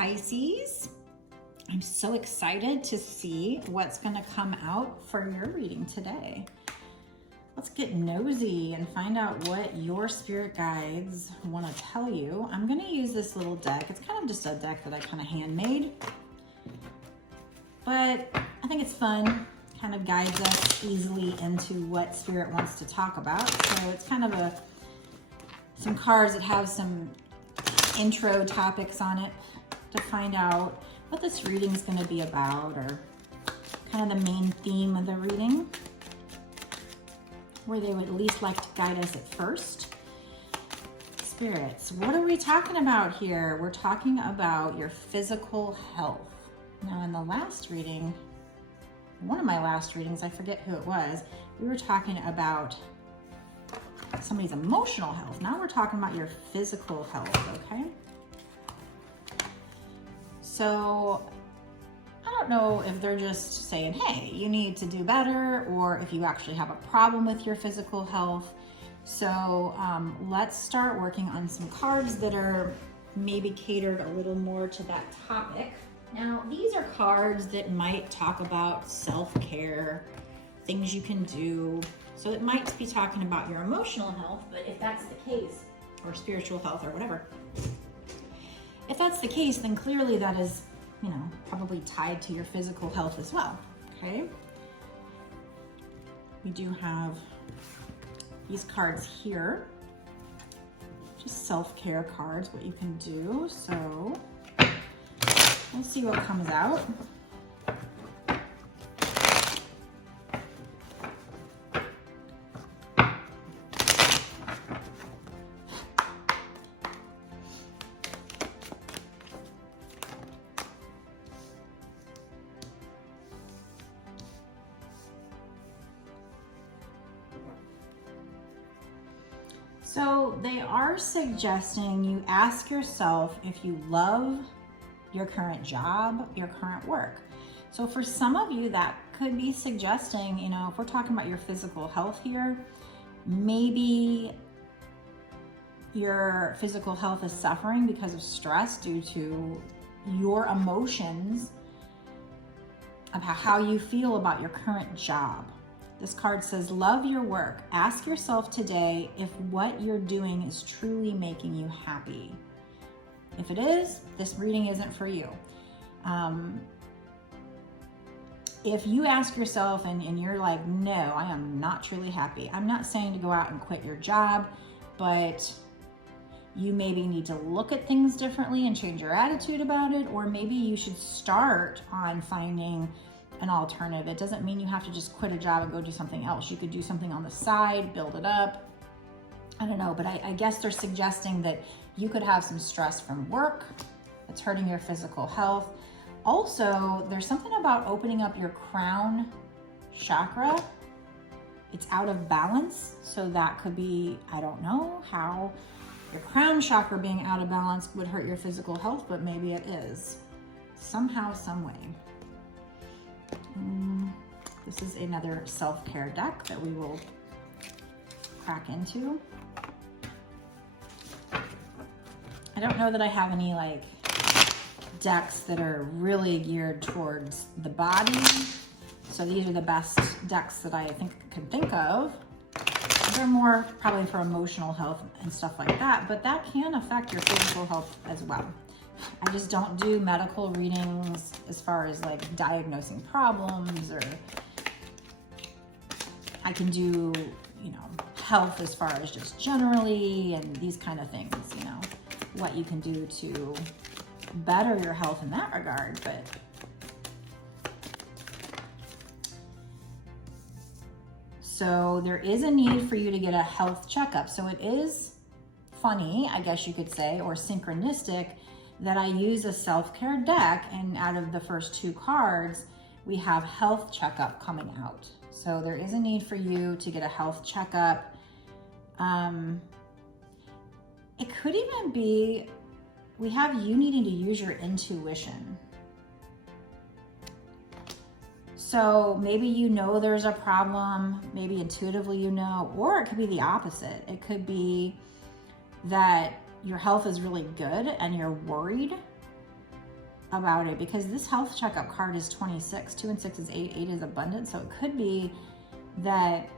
Pisces. I'm so excited to see what's going to come out for your reading today. Let's get nosy and find out what your spirit guides want to tell you. I'm going to use this little deck. It's kind of just a deck that I kind of handmade, but I think it's fun. Kind of guides us easily into what spirit wants to talk about. So it's kind of some cards that have some intro topics on it to find out what this reading is going to be about, or kind of the main theme of the reading, where they would at least like to guide us at first. Spirits, what are we talking about here? We're talking about your physical health. Now in the last reading, one of my last readings, I forget who it was, we were talking about somebody's emotional health. Now we're talking about your physical health, okay? So I don't know if they're just saying, hey, you need to do better, or if you actually have a problem with your physical health. So let's start working on some cards that are maybe catered a little more to that topic. Now, these are cards that might talk about self-care, things you can do. So it might be talking about your emotional health, but if that's the case, or spiritual health or whatever, if that's the case, then clearly that is, probably tied to your physical health as well, okay? We do have these cards here, just self-care cards, what you can do. So let's see what comes out. So they are suggesting you ask yourself if you love your current job, your current work. So for some of you, that could be suggesting, if we're talking about your physical health here, maybe your physical health is suffering because of stress due to your emotions about how you feel about your current job. This card says, love your work. Ask yourself today if what you're doing is truly making you happy. If it is, this reading isn't for you. If you ask yourself and you're like, no, I am not truly happy. I'm not saying to go out and quit your job, but you maybe need to look at things differently and change your attitude about it, or maybe you should start on finding an alternative. It doesn't mean you have to just quit a job and go do something else. You could do something on the side, build it up. I don't know, but I guess they're suggesting that you could have some stress from work that's hurting your physical health. Also, there's something about opening up your crown chakra. It's out of balance, so that could be, I don't know how your crown chakra being out of balance would hurt your physical health, but maybe it is somehow, some way. This is another self-care deck that we will crack into. I don't know that I have any decks that are really geared towards the body. So these are the best decks that I can think of. They're more probably for emotional health and stuff like that, but that can affect your physical health as well. I just don't do medical readings as far as diagnosing problems, or I can do, health as far as just generally and these kind of things, what you can do to better your health in that regard. But so there is a need for you to get a health checkup. So it is funny, I guess you could say, or synchronistic, that I use a self-care deck, and out of the first two cards, we have health checkup coming out. So there is a need for you to get a health checkup. It could even be, we have you needing to use your intuition. So maybe there's a problem, maybe intuitively or it could be the opposite. It could be that your health is really good and you're worried about it, because this health checkup card is 26. 2 and 6 is 8. 8 is abundance. So it could be that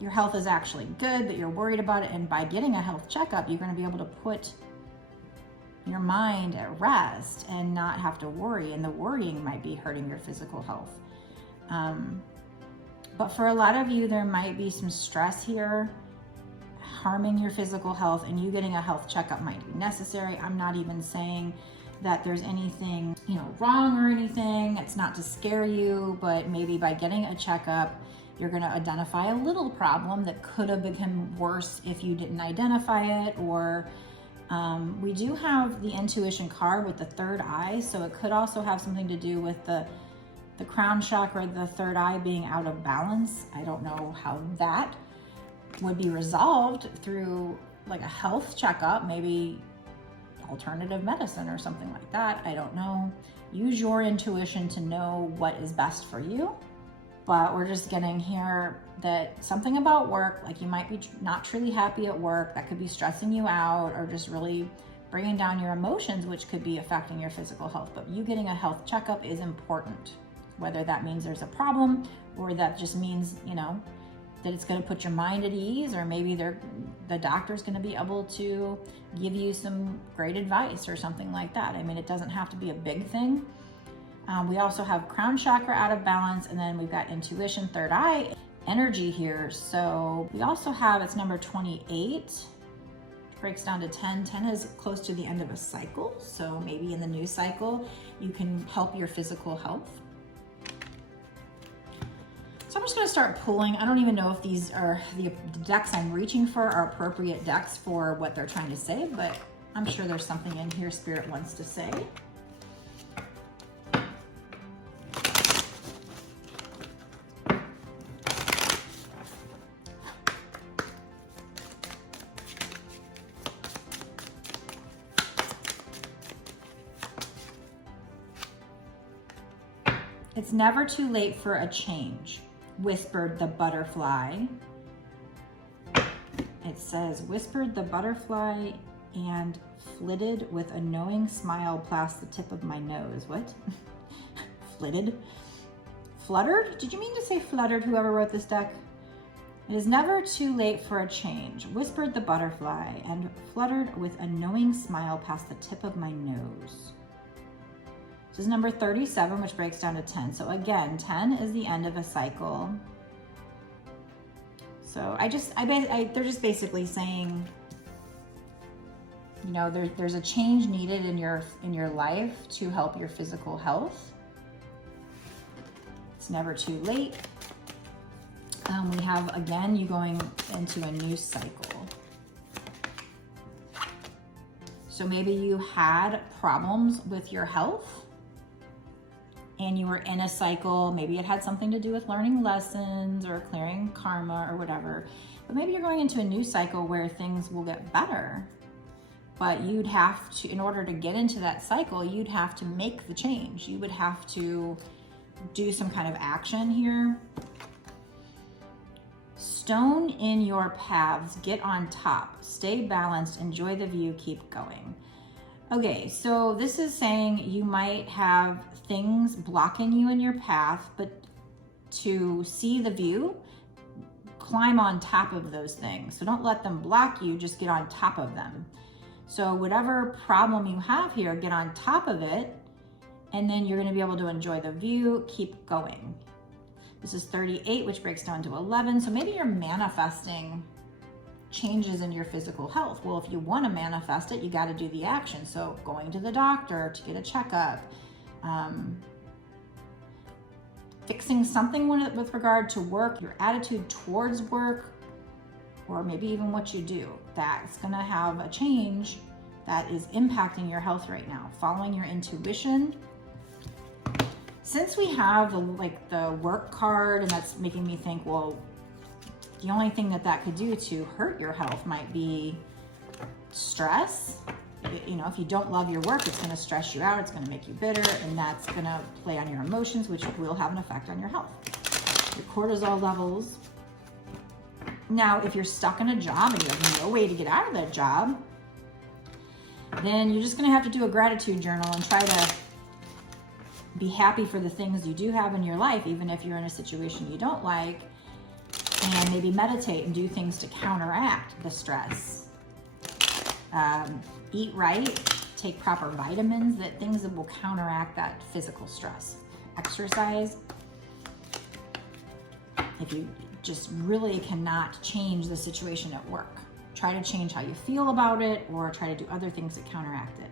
your health is actually good, but you're worried about it. And by getting a health checkup, you're going to be able to put your mind at rest and not have to worry. And the worrying might be hurting your physical health. But for a lot of you, there might be some stress here harming your physical health, and you getting a health checkup might be necessary. I'm not even saying that there's anything, wrong or anything. It's not to scare you, but maybe by getting a checkup, you're going to identify a little problem that could have become worse if you didn't identify it. Or we do have the intuition card with the third eye, so it could also have something to do with the crown chakra, the third eye being out of balance. I don't know how that would be resolved through like a health checkup, maybe alternative medicine or something like that. I don't know. Use your intuition to know what is best for you. But we're just getting here that something about work, like you might be not truly happy at work, that could be stressing you out or just really bringing down your emotions, which could be affecting your physical health. But you getting a health checkup is important, whether that means there's a problem or that just means, that it's going to put your mind at ease, or maybe the doctor's going to be able to give you some great advice or something like that. I mean, it doesn't have to be a big thing. We also have crown chakra out of balance, and then we've got intuition, third eye energy here. So we also have, it's number 28, breaks down to 10. 10 is close to the end of a cycle. So maybe in the new cycle, you can help your physical health. So I'm just going to start pulling. I don't even know if these are the decks I'm reaching for are appropriate decks for what they're trying to say, but I'm sure there's something in here Spirit wants to say. It's never too late for a change, whispered the butterfly. It says, whispered the butterfly and flitted with a knowing smile past the tip of my nose. What? Flitted? Fluttered? Did you mean to say fluttered, whoever wrote this deck? It is never too late for a change, whispered the butterfly and fluttered with a knowing smile past the tip of my nose. This is number 37, which breaks down to 10. So again, 10 is the end of a cycle. So they're just basically saying, there's a change needed in your life to help your physical health. It's never too late. We have, again, you going into a new cycle. So maybe you had problems with your health and you were in a cycle. Maybe it had something to do with learning lessons or clearing karma or whatever. But maybe you're going into a new cycle where things will get better. But you'd have to, in order to get into that cycle, you'd have to make the change. You would have to do some kind of action here. Stone in your paths, get on top, stay balanced, enjoy the view, keep going. Okay, so this is saying you might have things blocking you in your path, but to see the view, climb on top of those things. So don't let them block you, just get on top of them. So whatever problem you have here, get on top of it, and then you're going to be able to enjoy the view, keep going. This is 38, which breaks down to 11. So maybe you're manifesting changes in your physical health. Well, if you want to manifest it, you got to do the action. So going to the doctor to get a checkup, fixing something with regard to work, your attitude towards work, or maybe even what you do, that's going to have a change that is impacting your health right now. Following your intuition. Since we have the work card, and that's making me think, well, the only thing that could do to hurt your health might be stress. If you don't love your work, it's going to stress you out, it's going to make you bitter, and that's going to play on your emotions, which will have an effect on your health. Your cortisol levels. Now, if you're stuck in a job and you have no way to get out of that job, then you're just gonna have to do a gratitude journal and try to be happy for the things you do have in your life, even if you're in a situation you don't like, and maybe meditate and do things to counteract the stress. Eat right, take proper vitamins, things that will counteract that physical stress. Exercise. If you just really cannot change the situation at work, try to change how you feel about it or try to do other things that counteract it.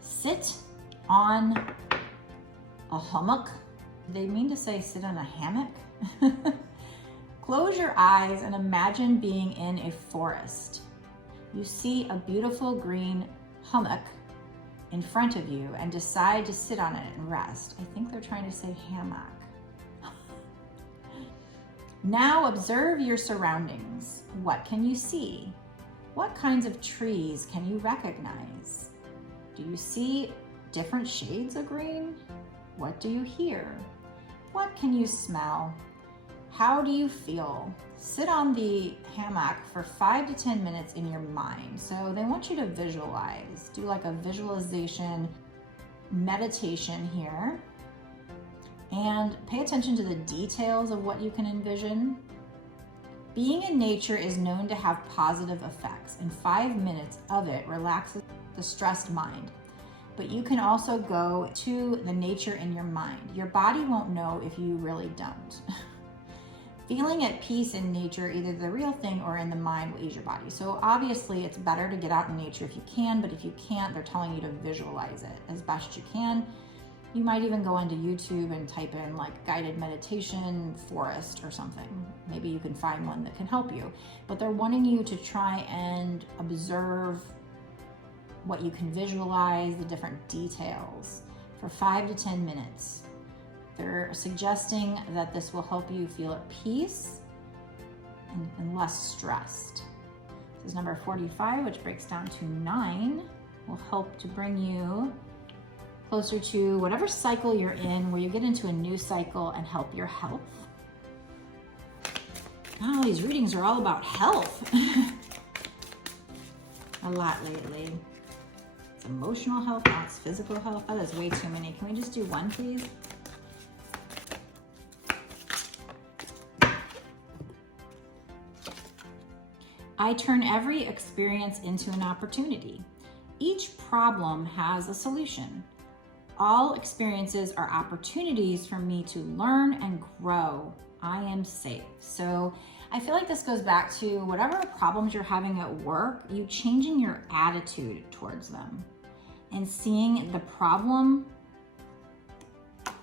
Sit on a hummock. They mean to say sit on a hammock. Close your eyes and imagine being in a forest. You see a beautiful green hummock in front of you and decide to sit on it and rest. I think they're trying to say hammock. Now observe your surroundings. What can you see? What kinds of trees can you recognize? Do you see different shades of green? What do you hear? What can you smell? How do you feel? Sit on the hammock for 5 to 10 minutes in your mind. So they want you to visualize, do like a visualization meditation here, and pay attention to the details of what you can envision. Being in nature is known to have positive effects, and 5 minutes of it relaxes the stressed mind. But you can also go to the nature in your mind. Your body won't know if you really don't. Feeling at peace in nature, either the real thing or in the mind, will ease your body. So obviously it's better to get out in nature if you can, but if you can't, they're telling you to visualize it as best you can. You might even go onto YouTube and type in like guided meditation forest or something. Maybe you can find one that can help you. But they're wanting you to try and observe what you can visualize, the different details for 5 to 10 minutes. They're suggesting that this will help you feel at peace and less stressed. This is number 45, which breaks down to 9, will help to bring you closer to whatever cycle you're in, where you get into a new cycle and help your health. Oh, these readings are all about health. A lot lately. It's emotional health, now it's physical health. That is way too many. Can we just do one, please? I turn every experience into an opportunity. Each problem has a solution. All experiences are opportunities for me to learn and grow. I am safe. So I feel like this goes back to whatever problems you're having at work, you changing your attitude towards them and seeing the problem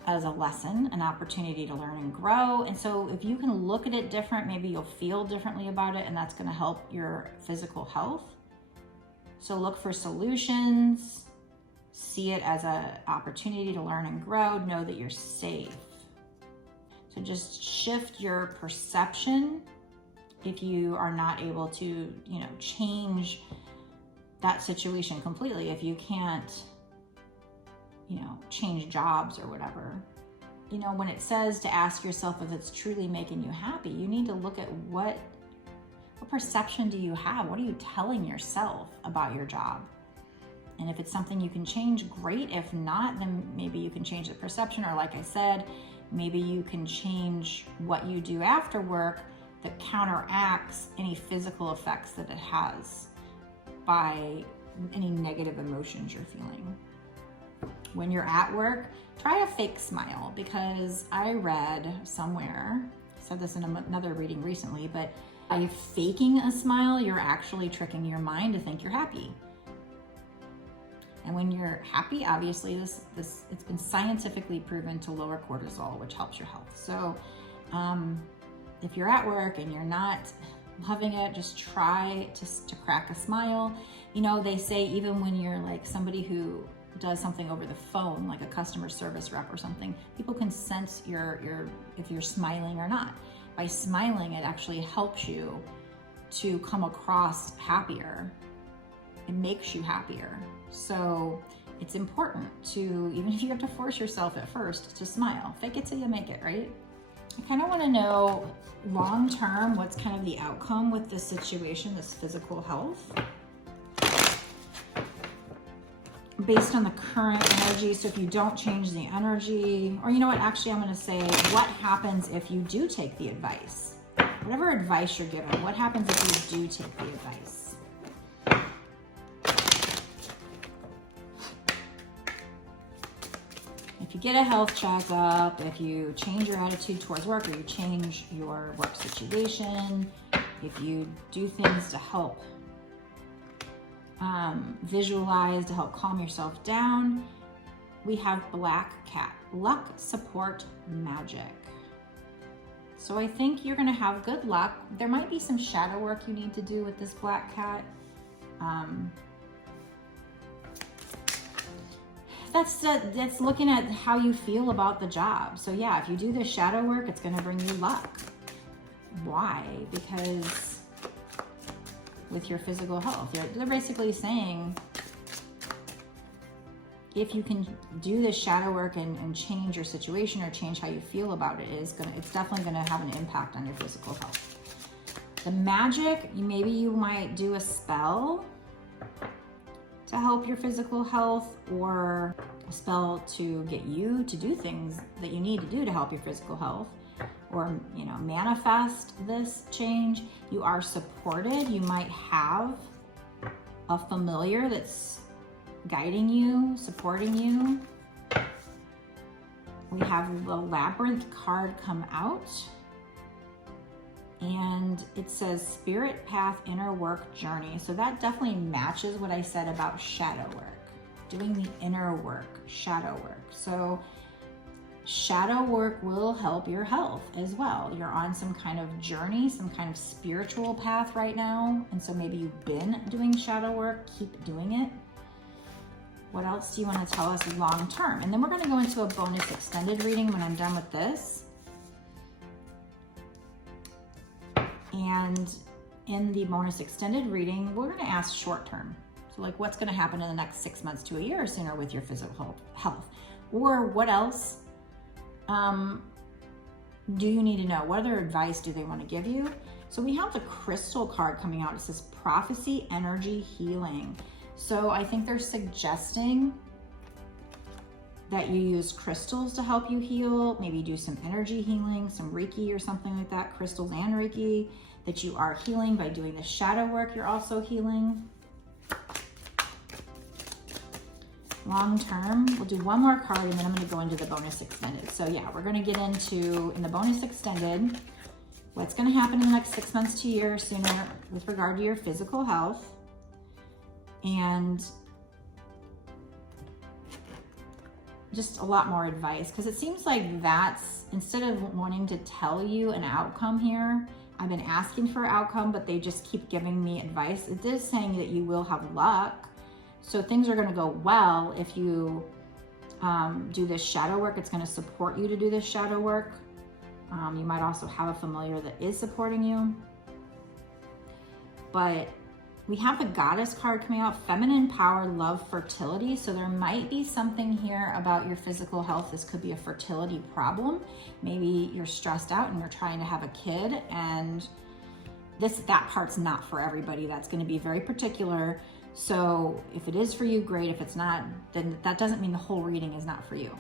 as a lesson, an opportunity to learn and grow. And so if you can look at it different, maybe you'll feel differently about it, and that's going to help your physical health. So look for solutions, see it as an opportunity to learn and grow, know that you're safe. So just shift your perception if you are not able to, change that situation completely. If you can't, change jobs or whatever. When it says to ask yourself if it's truly making you happy, you need to look at what perception do you have? What are you telling yourself about your job? And if it's something you can change, great. If not, then maybe you can change the perception, or like I said, maybe you can change what you do after work that counteracts any physical effects that it has by any negative emotions you're feeling. When you're at work, try a fake smile, because I read somewhere, I said this in another reading recently, but by faking a smile, you're actually tricking your mind to think you're happy. And when you're happy, obviously it's been scientifically proven to lower cortisol, which helps your health. So if you're at work and you're not loving it, just try to crack a smile. They say even when you're like somebody who does something over the phone, like a customer service rep or something, people can sense if you're smiling or not. By smiling, it actually helps you to come across happier. It makes you happier. So it's important to, even if you have to force yourself at first to smile, fake it till you make it, right? I kind of want to know long term, what's kind of the outcome with this situation, this physical health. based on the current energy. So if you don't change the energy, or you know what, actually I'm going to say, what happens if you do take the advice? Whatever advice you're given, what happens if you do take the advice? If you get a health checkup, if you change your attitude towards work, or you change your work situation, if you do things to help visualize, to help calm yourself down, we have Black Cat, luck, support, magic. So I think you're gonna have good luck. There might be some shadow work you need to do with this Black Cat. That's looking at how you feel about the job. So yeah, if you do this shadow work, it's gonna bring you luck. Why? Because with your physical health, they're basically saying, if you can do this shadow work and change your situation or change how you feel about it, it's definitely gonna have an impact on your physical health. The magic, maybe you might do a spell to help your physical health, or a spell to get you to do things that you need to do to help your physical health, or manifest this change. You are supported. You might have a familiar that's guiding you, supporting you. We have the Labyrinth card come out, and it says Spirit Path Inner Work Journey. So that definitely matches what I said about shadow work, doing the inner work, shadow work. So shadow work will help your health as well. You're on some kind of journey, some kind of spiritual path right now. And so maybe you've been doing shadow work, keep doing it. What else do you want to tell us long term? And then we're going to go into a bonus extended reading when I'm done with this. And in the bonus extended reading, we're going to ask short term. So like, what's going to happen in the next 6 months to a year or sooner with your physical health? Or what else do you need to know? What other advice do they want to give you? So we have the crystal card coming out. It says prophecy, energy, healing. So I think they're suggesting that you use crystals to help you heal, maybe do some energy healing, some Reiki or something like that, crystals and Reiki, that you are healing by doing the shadow work. You're also healing. Long term, we'll do one more card and then I'm going to go into the bonus extended. So yeah, we're going to get into, in the bonus extended, what's going to happen in the next 6 months to a year or sooner with regard to your physical health. And just a lot more advice, because it seems like that's, instead of wanting to tell you an outcome here, I've been asking for an outcome, but they just keep giving me advice. It is saying that you will have luck. So things are going to go well if you do this shadow work. It's going to support you to do this shadow work. You might also have a familiar that is supporting you. But we have the Goddess card coming out, feminine power, love, fertility. So there might be something here about your physical health. This could be a fertility problem. Maybe you're stressed out and you're trying to have a kid, and that part's not for everybody. That's going to be very particular. So if it is for you, great. If it's not, then that doesn't mean the whole reading is not for you.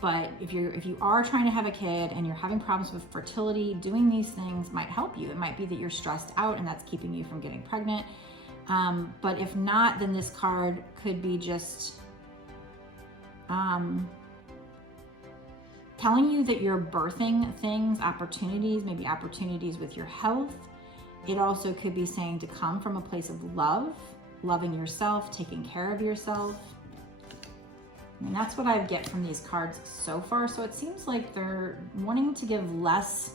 But if you are trying to have a kid and you're having problems with fertility, doing these things might help you. It might be that you're stressed out and that's keeping you from getting pregnant. But if not, then this card could be just telling you that you're birthing things, opportunities, maybe opportunities with your health. It also could be saying to come from a place of love, loving yourself, taking care of yourself. And that's what I get from these cards so far. So it seems like they're wanting to give less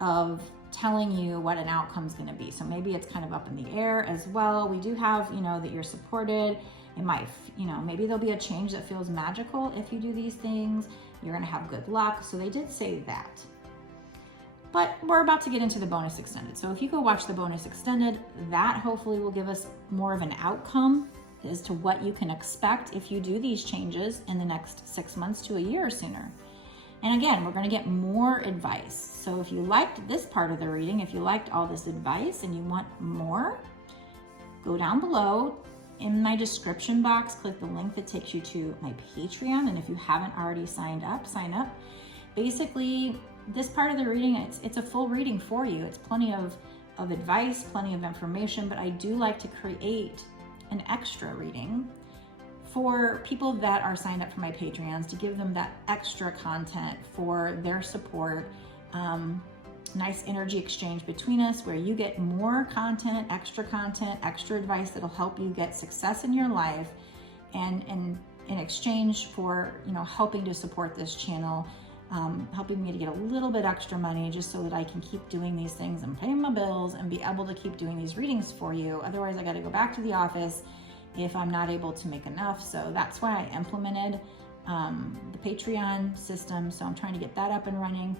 of telling you what an outcome is going to be. So maybe it's kind of up in the air as well. We do have, that you're supported. It might, maybe there'll be a change that feels magical if you do these things. You're going to have good luck. So they did say that. But we're about to get into the bonus extended. So if you go watch the bonus extended, that hopefully will give us more of an outcome as to what you can expect if you do these changes in the next 6 months to a year or sooner. And again, we're going to get more advice. So if you liked this part of the reading, if you liked all this advice and you want more, go down below, in my description box, click the link that takes you to my Patreon. And if you haven't already signed up, sign up. Basically, this part of the reading, it's a full reading for you. It's plenty of advice, plenty of information, but I do like to create an extra reading for people that are signed up for my Patreons to give them that extra content for their support. Nice energy exchange between us where you get more content, extra advice that'll help you get success in your life, and in exchange for, you know, helping to support this channel, helping me to get a little bit extra money just so that I can keep doing these things and paying my bills and be able to keep doing these readings for you. Otherwise, I got to go back to the office if I'm not able to make enough. So that's why I implemented the Patreon system. So I'm trying to get that up and running.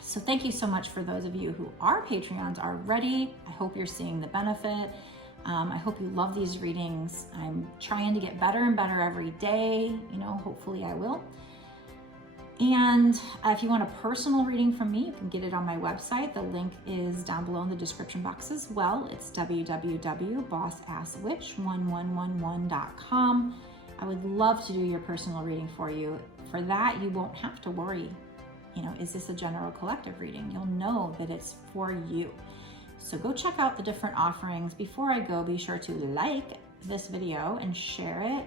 So thank you so much for those of you who are Patreons already. I hope you're seeing the benefit. I hope you love these readings. I'm trying to get better and better every day. You know, hopefully I will. And if you want a personal reading from me, you can get it on my website. The link is down below in the description box as well. It's www.bossasswitch1111.com. I would love to do your personal reading for you. For that, you won't have to worry. You know, is this a general collective reading? You'll know that it's for you. So go check out the different offerings. Before I go, be sure to like this video and share it.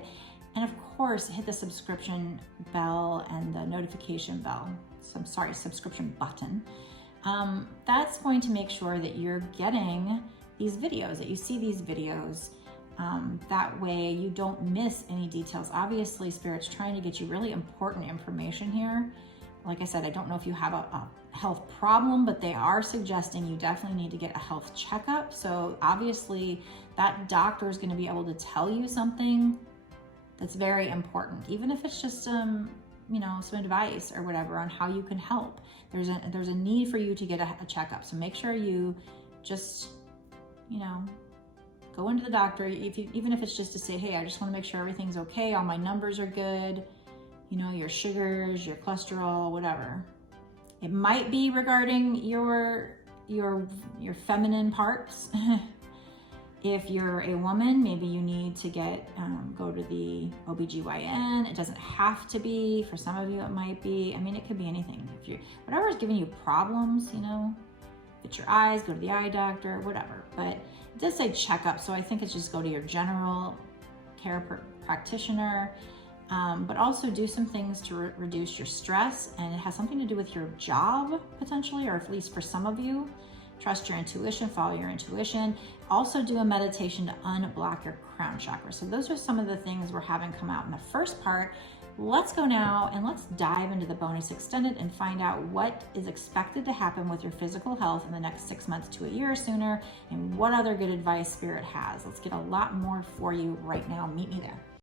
And of course, hit the subscription bell and the notification bell. Subscription button. That's going to make sure that you're getting these videos, that you see these videos. That way you don't miss any details. Obviously, Spirit's trying to get you really important information here. Like I said, I don't know if you have a health problem, but they are suggesting you definitely need to get a health checkup. So obviously that doctor is going to be able to tell you something that's very important, even if it's just you know, some advice or whatever on how you can help. There's a need for you to get a checkup. So make sure you just, you know, go into the doctor, even if it's just to say, hey, I just want to make sure everything's okay, all my numbers are good, you know, your sugars, your cholesterol, whatever. It might be regarding your feminine parts. If you're a woman, maybe you need to go to the OBGYN. It doesn't have to be. For some of you, it might be. I mean, it could be anything. Whatever is giving you problems, you know, if it's your eyes, go to the eye doctor, whatever. But it does say checkup, so I think it's just go to your general care practitioner. But also do some things to reduce your stress, and it has something to do with your job potentially, or at least for some of you. Trust your intuition, follow your intuition. Also do a meditation to unblock your crown chakra. So those are some of the things we're having come out in the first part. Let's go now and let's dive into the bonus extended and find out what is expected to happen with your physical health in the next 6 months to a year or sooner, and what other good advice Spirit has. Let's get a lot more for you right now. Meet me there.